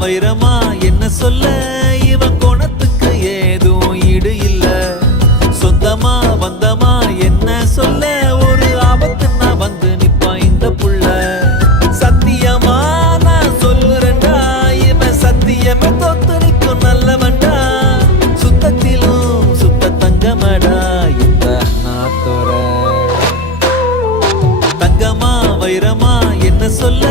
வைரமா என்ன சொல்ல இவன் குணத்துக்கு ஏதும் ஈடு இல்ல சொந்தமா வந்தமா என்ன சொல்ல ஒரு ஆபத்துன்னா வந்து நிப்பா இந்த புள்ள சத்தியமா நான் சொல்லுறேன்டா இவன் சத்தியமே தொத்து நிற்கும் நல்லவன்டா சுத்தத்திலும் சுத்த தங்கமடா இந்த நாத்தோர தங்கமா வைரமா என்ன சொல்ல